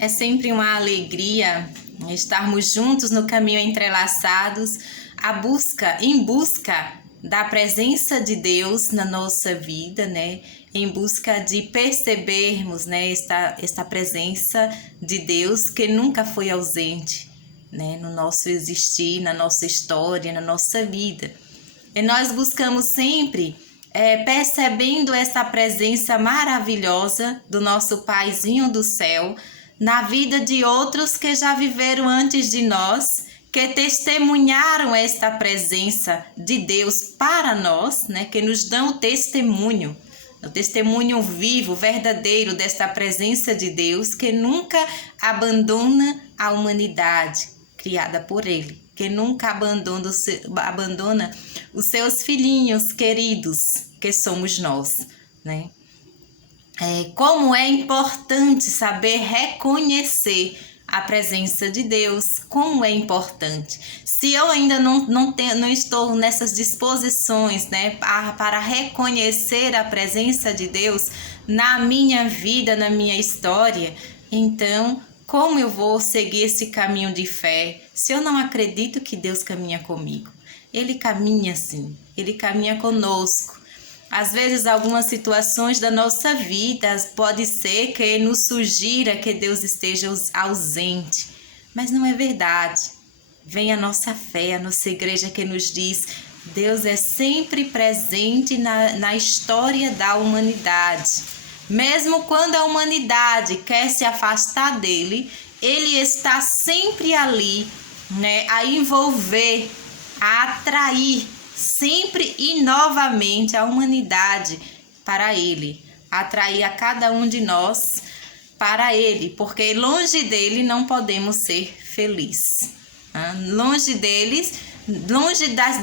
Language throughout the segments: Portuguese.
É sempre uma alegria estarmos juntos no caminho entrelaçados, em busca da presença de Deus na nossa vida, né? Em busca de percebermos, né, esta presença de Deus que nunca foi ausente, né, no nosso existir, na nossa história, na nossa vida. E nós buscamos sempre percebendo essa presença maravilhosa do nosso Paizinho do céu na vida de outros que já viveram antes de nós, que testemunharam esta presença de Deus para nós, né, que nos dão o testemunho vivo, verdadeiro desta presença de Deus que nunca abandona a humanidade criada por Ele, que nunca abandona os seus filhinhos queridos, que somos nós, né? Como é importante saber reconhecer a presença de Deus, como é importante. Se eu ainda não estou nessas disposições, né, para reconhecer a presença de Deus na minha vida, na minha história, então como eu vou seguir esse caminho de fé se eu não acredito que Deus caminha comigo? Ele caminha sim, Ele caminha conosco. Às vezes, algumas situações da nossa vida pode ser que nos sugira que Deus esteja ausente, mas não é verdade. Vem a nossa fé, a nossa igreja que nos diz: Deus é sempre presente na história da humanidade. Mesmo quando a humanidade quer se afastar dele, ele está sempre ali, né, a envolver, a atrair sempre e novamente a humanidade para ele, atrair a cada um de nós para ele, porque longe dele não podemos ser felizes. Longe deles,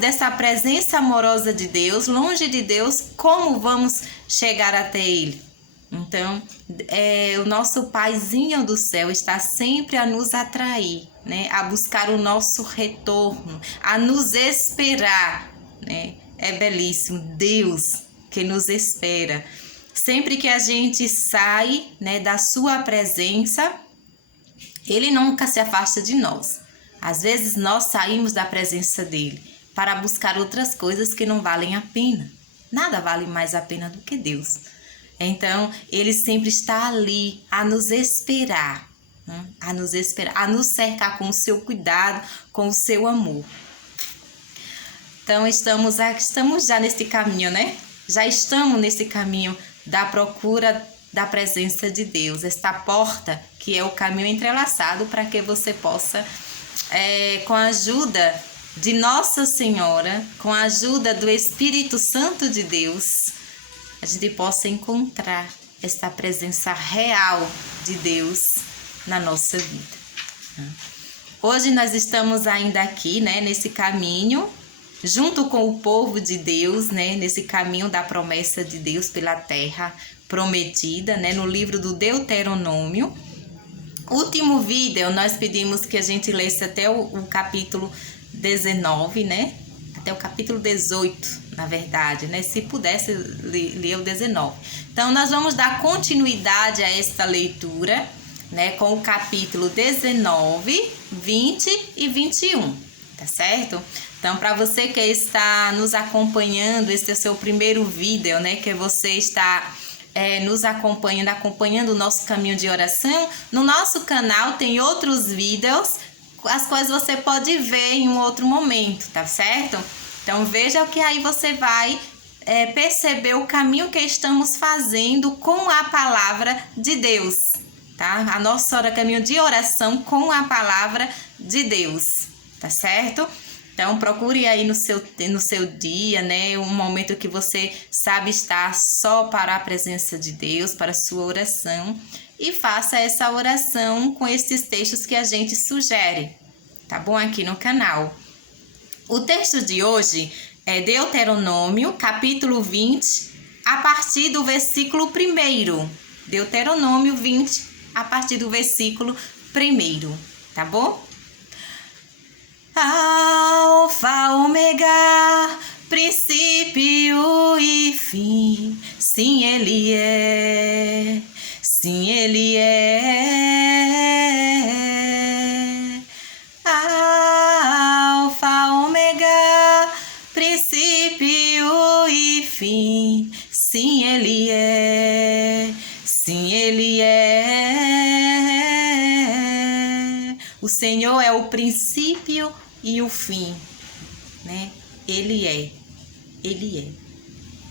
dessa presença amorosa de Deus, longe de Deus, como vamos chegar até ele? Então, o nosso Paizinho do céu está sempre a nos atrair, né? A buscar o nosso retorno, a nos esperar, né? É belíssimo, Deus que nos espera. Sempre que a gente sai, né, da sua presença, Ele nunca se afasta de nós. Às vezes nós saímos da presença dele para buscar outras coisas que não valem a pena. Nada vale mais a pena do que Deus. Então, ele sempre está ali a nos esperar, né? A nos cercar com o seu cuidado, com o seu amor. Então, estamos já nesse caminho, né? Já estamos nesse caminho da procura da presença de Deus, esta porta que é o caminho entrelaçado para que você possa, com a ajuda de Nossa Senhora, com a ajuda do Espírito Santo de Deus, a gente possa encontrar esta presença real de Deus na nossa vida. Hoje nós estamos ainda aqui, né, nesse caminho, junto com o povo de Deus, né, nesse caminho da promessa de Deus pela terra prometida, né, no livro do Deuteronômio. Último vídeo, nós pedimos que a gente lesse até o capítulo 19, né? Até o capítulo 18, na verdade, né? Se pudesse ler o 19. Então, nós vamos dar continuidade a esta leitura, né? Com o capítulo 19, 20 e 21, tá certo? Então, para você que está nos acompanhando, esse é o seu primeiro vídeo, né? Que você está nos acompanhando o nosso caminho de oração. No nosso canal tem outros vídeos, as quais você pode ver em um outro momento, tá certo? Então veja que aí você vai perceber o caminho que estamos fazendo com a palavra de Deus, tá? A nossa caminho de oração com a palavra de Deus, tá certo? Então, procure aí no seu dia, né, um momento que você sabe estar só para a presença de Deus, para a sua oração, e faça essa oração com esses textos que a gente sugere, tá bom? Aqui no canal. O texto de hoje é Deuteronômio, capítulo 20, a partir do versículo 1. Deuteronômio 20, a partir do versículo 1, tá bom? Alfa, ômega, princípio e fim, sim, ele é, O Senhor é o princípio e o fim, né? Ele é.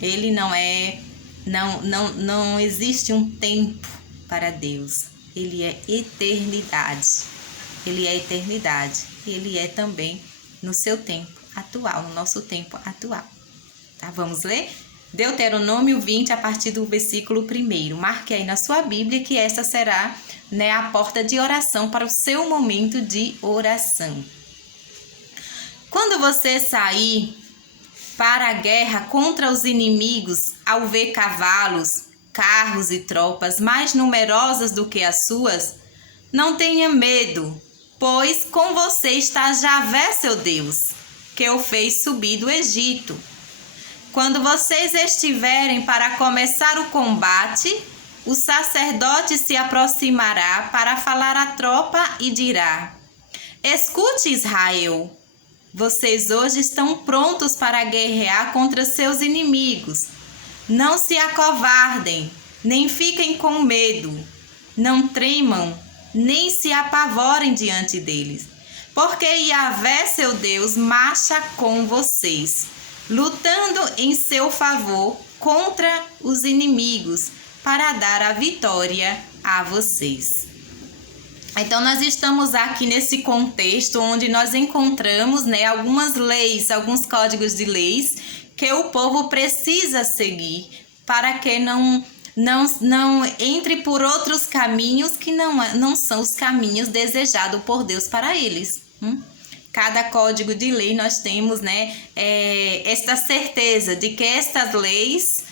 Ele não é, não existe um tempo para Deus. Ele é eternidade. Ele é eternidade. Ele é também no seu tempo atual, no nosso tempo atual. Tá? Vamos ler? Deuteronômio 20, a partir do versículo 1. Marque aí na sua Bíblia que esta será, né, a porta de oração para o seu momento de oração. Quando você sair para a guerra contra os inimigos, ao ver cavalos, carros e tropas mais numerosas do que as suas, não tenha medo, pois com você está Javé, seu Deus, que o fez subir do Egito. Quando vocês estiverem para começar o combate, o sacerdote se aproximará para falar à tropa e dirá: escute, Israel, vocês hoje estão prontos para guerrear contra seus inimigos. Não se acovardem, nem fiquem com medo. Não tremam, nem se apavorem diante deles. Porque Yahvé, seu Deus, marcha com vocês, lutando em seu favor contra os inimigos, para dar a vitória a vocês. Então, nós estamos aqui nesse contexto onde nós encontramos, né, algumas leis, alguns códigos de leis que o povo precisa seguir para que não entre por outros caminhos que não são os caminhos desejados por Deus para eles. Cada código de lei nós temos, né, esta certeza de que estas leis,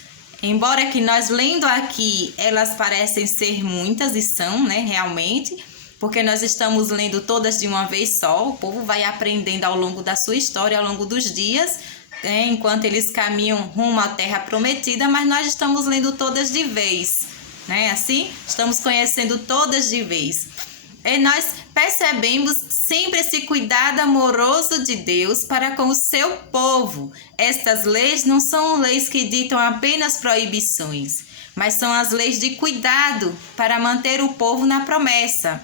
embora que nós lendo aqui, elas parecem ser muitas e são, né, realmente, porque nós estamos lendo todas de uma vez só, o povo vai aprendendo ao longo da sua história, ao longo dos dias, né, enquanto eles caminham rumo à terra prometida, mas nós estamos lendo todas de vez, né, assim, estamos conhecendo todas de vez. E nós percebemos sempre esse cuidado amoroso de Deus para com o seu povo. Estas leis não são leis que ditam apenas proibições, mas são as leis de cuidado para manter o povo na promessa.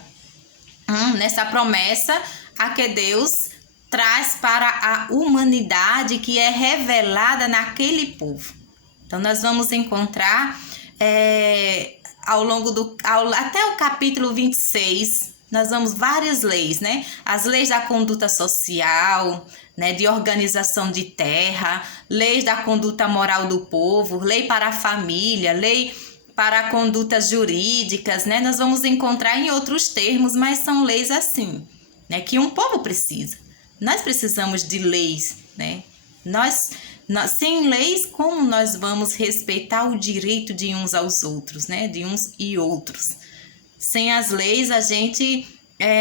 Nessa promessa a que Deus traz para a humanidade, que é revelada naquele povo. Então nós vamos encontrar ao longo até o capítulo 26, nós vamos várias leis, né? As leis da conduta social, né, de organização de terra, leis da conduta moral do povo, lei para a família, lei para condutas jurídicas, né? Nós vamos encontrar em outros termos, mas são leis assim, né, que um povo precisa. Nós precisamos de leis, né? Nós sem leis, como nós vamos respeitar o direito de uns aos outros, né? De uns e outros. Sem as leis, a gente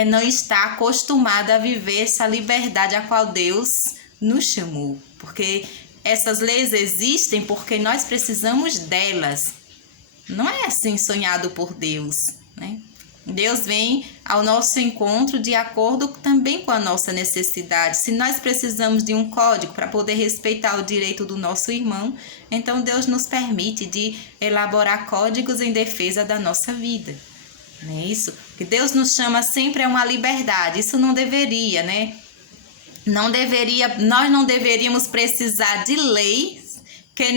não está acostumado a viver essa liberdade a qual Deus nos chamou. Porque essas leis existem porque nós precisamos delas. Não é assim sonhado por Deus, né? Deus vem ao nosso encontro de acordo também com a nossa necessidade. Se nós precisamos de um código para poder respeitar o direito do nosso irmão, então Deus nos permite de elaborar códigos em defesa da nossa vida. Não é isso? Que Deus nos chama sempre a uma liberdade. Isso não deveria, né? Nós não deveríamos precisar de leis que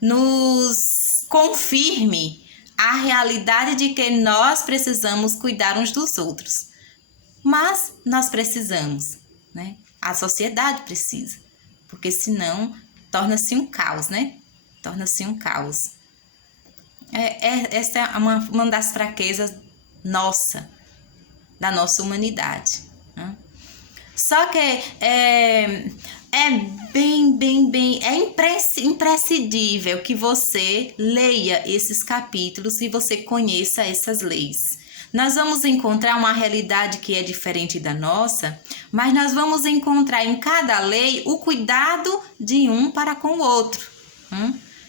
nos confirme a realidade de que nós precisamos cuidar uns dos outros. Mas nós precisamos, né? A sociedade precisa, porque senão torna-se um caos, né? Torna-se um caos. Essa é uma das fraquezas da nossa humanidade, né? Só que é imprescindível que você leia esses capítulos e você conheça essas leis. Nós vamos encontrar uma realidade que é diferente da nossa, mas nós vamos encontrar em cada lei o cuidado de um para com o outro.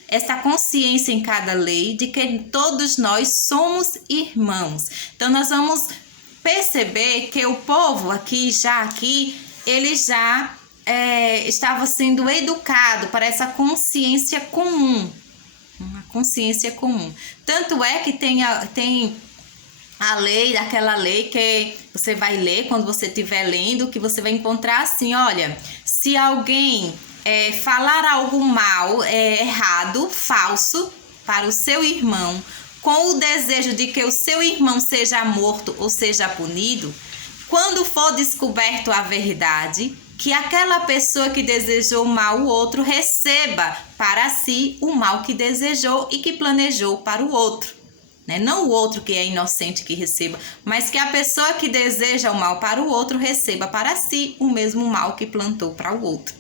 Essa consciência em cada lei de que todos nós somos irmãos. Então nós vamos perceber que o povo aqui, ele já estava sendo educado para essa consciência comum. Uma consciência comum. Tanto é que tem a lei, daquela lei que você vai ler quando você estiver lendo, que você vai encontrar assim, olha, se alguém falar algo mal, errado, falso para o seu irmão, com o desejo de que o seu irmão seja morto ou seja punido, quando for descoberto a verdade, que aquela pessoa que desejou mal o outro receba para si o mal que desejou e que planejou para o outro. Né? Não o outro que é inocente que receba, mas que a pessoa que deseja o mal para o outro receba para si o mesmo mal que plantou para o outro.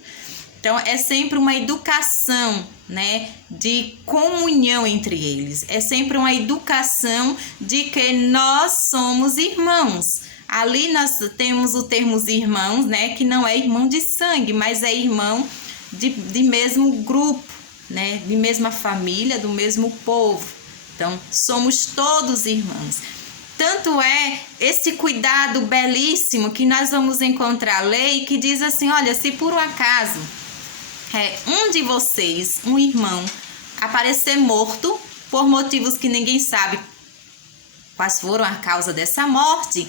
Então, é sempre uma educação, né, de comunhão entre eles. É sempre uma educação de que nós somos irmãos. Ali nós temos o termo irmãos, né, que não é irmão de sangue, mas é irmão de mesmo grupo, né, de mesma família, do mesmo povo. Então, somos todos irmãos. Tanto é esse cuidado belíssimo que nós vamos encontrar a lei que diz assim, olha, se por um acaso um de vocês, um irmão, aparecer morto por motivos que ninguém sabe quais foram a causa dessa morte,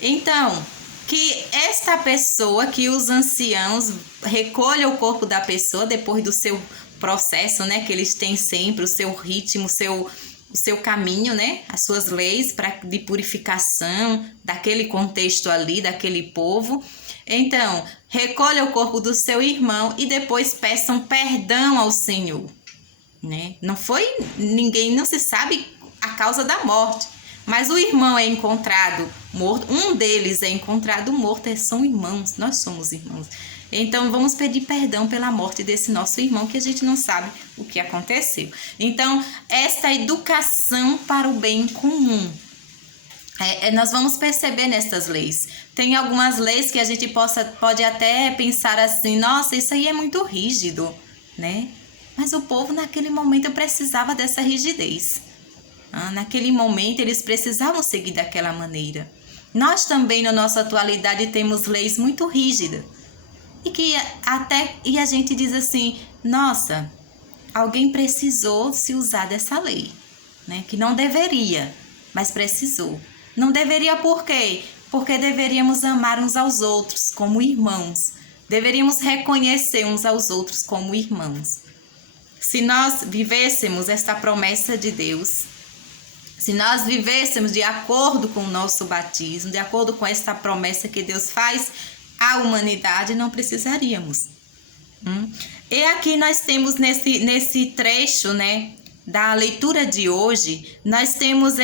então que esta pessoa, que os anciãos recolham o corpo da pessoa depois do seu processo, né, que eles têm sempre o seu ritmo, o seu caminho, né, as suas leis de purificação daquele contexto ali, daquele povo. Então, recolha o corpo do seu irmão e depois peçam perdão ao Senhor, né? Não foi ninguém, não se sabe a causa da morte, mas o irmão é encontrado morto, um deles é encontrado morto, são irmãos, nós somos irmãos. Então, vamos pedir perdão pela morte desse nosso irmão, que a gente não sabe o que aconteceu. Então, esta educação para o bem comum, nós vamos perceber nessas leis. Tem algumas leis que a gente pode até pensar assim, nossa, isso aí é muito rígido, né? Mas o povo naquele momento precisava dessa rigidez. Naquele momento eles precisavam seguir daquela maneira. Nós também, na nossa atualidade, temos leis muito rígidas. E a gente diz assim, nossa, alguém precisou se usar dessa lei, né? Que não deveria, mas precisou. Não deveria por quê? Porque deveríamos amar uns aos outros como irmãos. Deveríamos reconhecer uns aos outros como irmãos. Se nós vivêssemos esta promessa de Deus, se nós vivêssemos de acordo com o nosso batismo, de acordo com esta promessa que Deus faz à humanidade, não precisaríamos. E aqui nós temos nesse trecho, né, da leitura de hoje, nós temos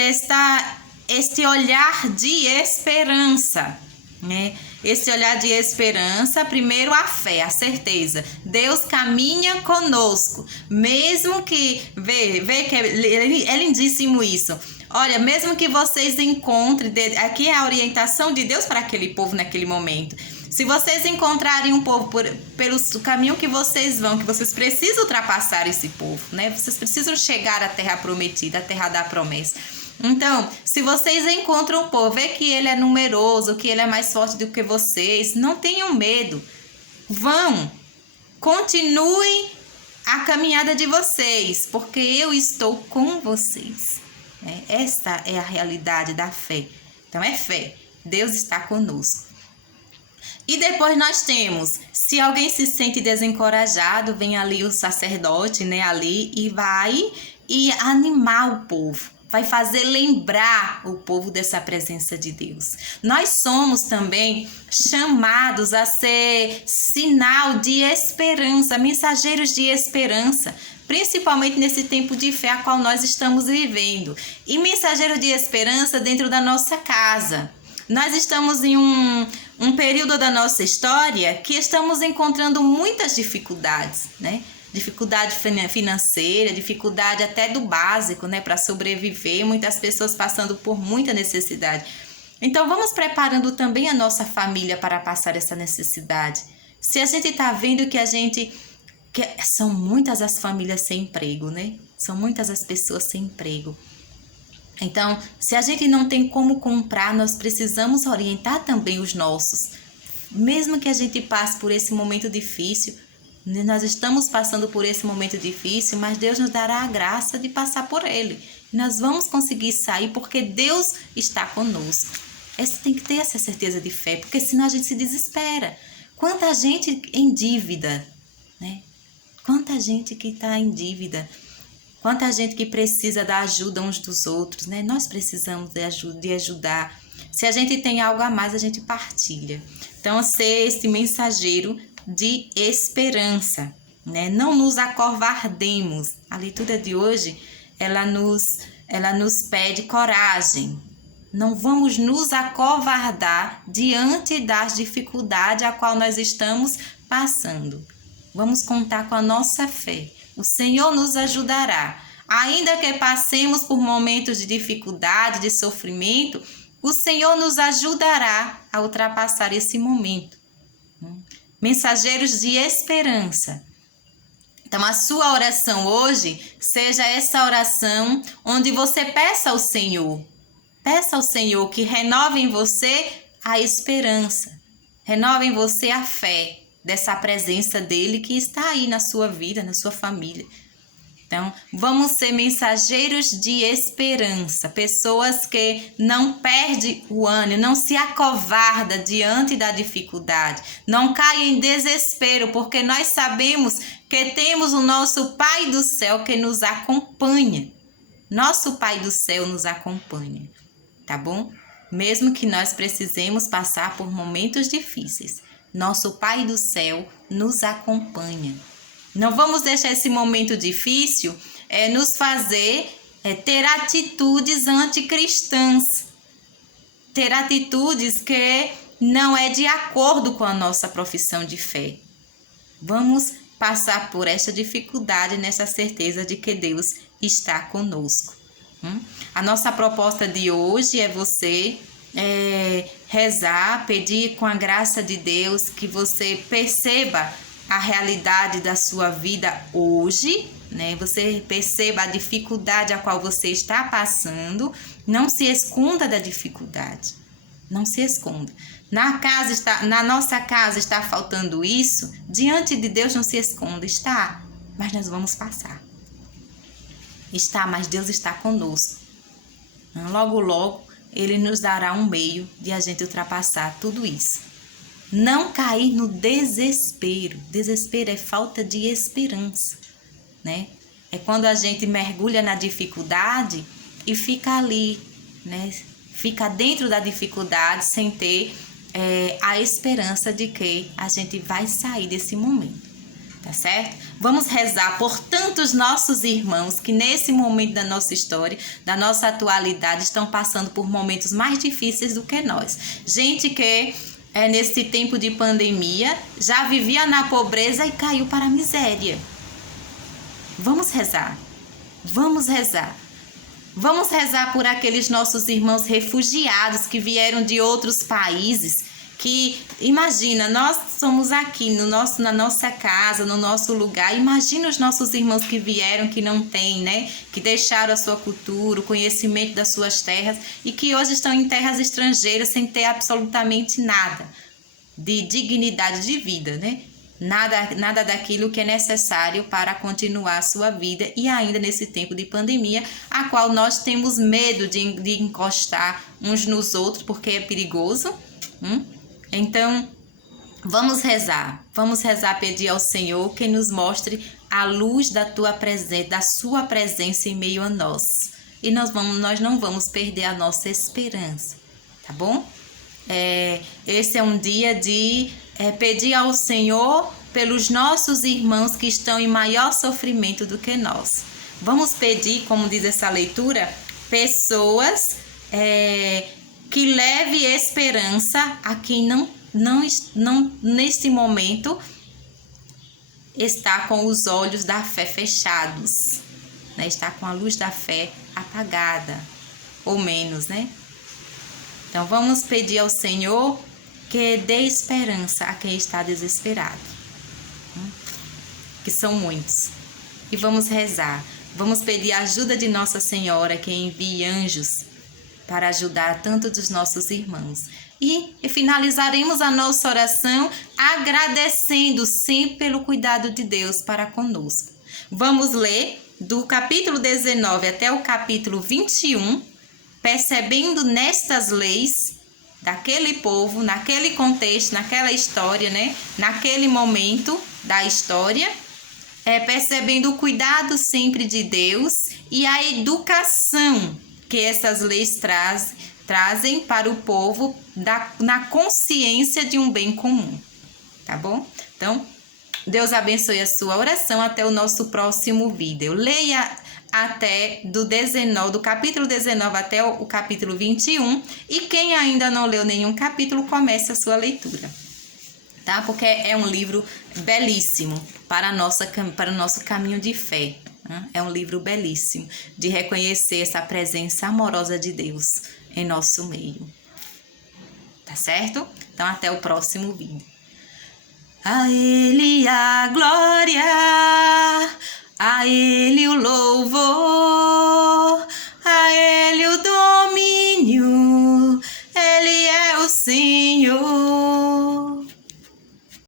este olhar de esperança, né? Esse olhar de esperança, primeiro a fé, a certeza. Deus caminha conosco, mesmo que, vê que é lindíssimo isso. Olha, mesmo que vocês encontrem, aqui é a orientação de Deus para aquele povo naquele momento. Se vocês encontrarem um povo pelo caminho que vocês vão, que vocês precisam ultrapassar esse povo, né? Vocês precisam chegar à terra prometida, à terra da promessa. Então, se vocês encontram o povo, vê que ele é numeroso, que ele é mais forte do que vocês, não tenham medo. Vão, continuem a caminhada de vocês, porque eu estou com vocês. Esta é a realidade da fé. Então, é fé. Deus está conosco. E depois nós temos, se alguém se sente desencorajado, vem ali o sacerdote, né, ali e vai e animar o povo. Vai fazer lembrar o povo dessa presença de Deus. Nós somos também chamados a ser sinal de esperança, mensageiros de esperança, principalmente nesse tempo de fé a qual nós estamos vivendo. E mensageiros de esperança dentro da nossa casa. Nós estamos em um período da nossa história que estamos encontrando muitas dificuldades, né? Dificuldade financeira, dificuldade até do básico, né, para sobreviver, muitas pessoas passando por muita necessidade. Então, vamos preparando também a nossa família para passar essa necessidade. Se a gente está vendo que são muitas as famílias sem emprego, né? São muitas as pessoas sem emprego. Então, se a gente não tem como comprar, nós precisamos orientar também os nossos. Mesmo que a gente passe por esse momento difícil, nós estamos passando por esse momento difícil, mas Deus nos dará a graça de passar por ele. Nós vamos conseguir sair porque Deus está conosco. Essa tem que ter essa certeza de fé, porque senão a gente se desespera. Quanta gente em dívida, né? Quanta gente que está em dívida. Quanta gente que precisa da ajuda uns dos outros, né? Nós precisamos de ajudar. Se a gente tem algo a mais, a gente partilha. Então, ser esse mensageiro de esperança, né? Não nos acovardemos. A leitura de hoje, ela nos pede coragem. Não vamos nos acovardar diante das dificuldades a qual nós estamos passando. Vamos contar com a nossa fé. O Senhor nos ajudará. Ainda que passemos por momentos de dificuldade, de sofrimento, o Senhor nos ajudará a ultrapassar esse momento. Mensageiros de esperança. Então, a sua oração hoje seja essa oração onde você peça ao Senhor. Peça ao Senhor que renove em você a esperança. Renove em você a fé dessa presença dele que está aí na sua vida, na sua família. Então, vamos ser mensageiros de esperança, pessoas que não perdem o ânimo, não se acovarda diante da dificuldade, não caem em desespero, porque nós sabemos que temos o nosso Pai do céu que nos acompanha. Nosso Pai do céu nos acompanha, tá bom? Mesmo que nós precisemos passar por momentos difíceis, nosso Pai do céu nos acompanha. Não vamos deixar esse momento difícil nos fazer ter atitudes anticristãs, ter atitudes que não é de acordo com a nossa profissão de fé. Vamos passar por essa dificuldade nessa certeza de que Deus está conosco. A nossa proposta de hoje é você rezar, pedir com a graça de Deus que você perceba a realidade da sua vida hoje, né? Você perceba a dificuldade a qual você está passando, não se esconda da dificuldade, não se esconda. Na nossa casa está faltando isso, diante de Deus não se esconda, está, mas nós vamos passar. Está, mas Deus está conosco. Logo, logo, Ele nos dará um meio de a gente ultrapassar tudo isso. Não cair no desespero. Desespero é falta de esperança, né? É quando a gente mergulha na dificuldade e fica ali, né? Fica dentro da dificuldade sem ter a esperança de que a gente vai sair desse momento, tá certo? Vamos rezar por tantos nossos irmãos que nesse momento da nossa história, da nossa atualidade, estão passando por momentos mais difíceis do que nós. Gente que nesse tempo de pandemia, já vivia na pobreza e caiu para a miséria. Vamos rezar. Vamos rezar. Vamos rezar por aqueles nossos irmãos refugiados que vieram de outros países. Que, imagina, nós somos aqui na nossa casa, no nosso lugar. Imagina os nossos irmãos que vieram, que não têm, né? Que deixaram a sua cultura, o conhecimento das suas terras e que hoje estão em terras estrangeiras sem ter absolutamente nada de dignidade de vida, né? Nada daquilo que é necessário para continuar a sua vida e ainda nesse tempo de pandemia, a qual nós temos medo de encostar uns nos outros porque é perigoso. Então, vamos rezar, pedir ao Senhor que nos mostre a luz da sua presença em meio a nós. E nós não vamos perder a nossa esperança, tá bom? Esse é um dia de pedir ao Senhor pelos nossos irmãos que estão em maior sofrimento do que nós. Vamos pedir, como diz essa leitura, pessoas que leve esperança a quem não nesse momento está com os olhos da fé fechados, né? Está com a luz da fé apagada, ou menos, né? Então vamos pedir ao Senhor que dê esperança a quem está desesperado, que são muitos. E vamos rezar, vamos pedir a ajuda de Nossa Senhora que envie anjos para ajudar tanto dos nossos irmãos. E finalizaremos a nossa oração agradecendo sempre pelo cuidado de Deus para conosco. Vamos ler do capítulo 19 até o capítulo 21, percebendo nestas leis daquele povo, naquele contexto, naquela história, né? Naquele momento da história, percebendo o cuidado sempre de Deus e a educação que essas leis trazem para o povo na consciência de um bem comum, tá bom? Então, Deus abençoe a sua oração. Até o nosso próximo vídeo. Leia até do capítulo 19 até o capítulo 21. E quem ainda não leu nenhum capítulo, comece a sua leitura, tá? Porque é um livro belíssimo para o nosso caminho de fé. Né? É um livro belíssimo de reconhecer essa presença amorosa de Deus em nosso meio. Tá certo? Então, até o próximo vídeo. A Ele a glória, a Ele o louvor.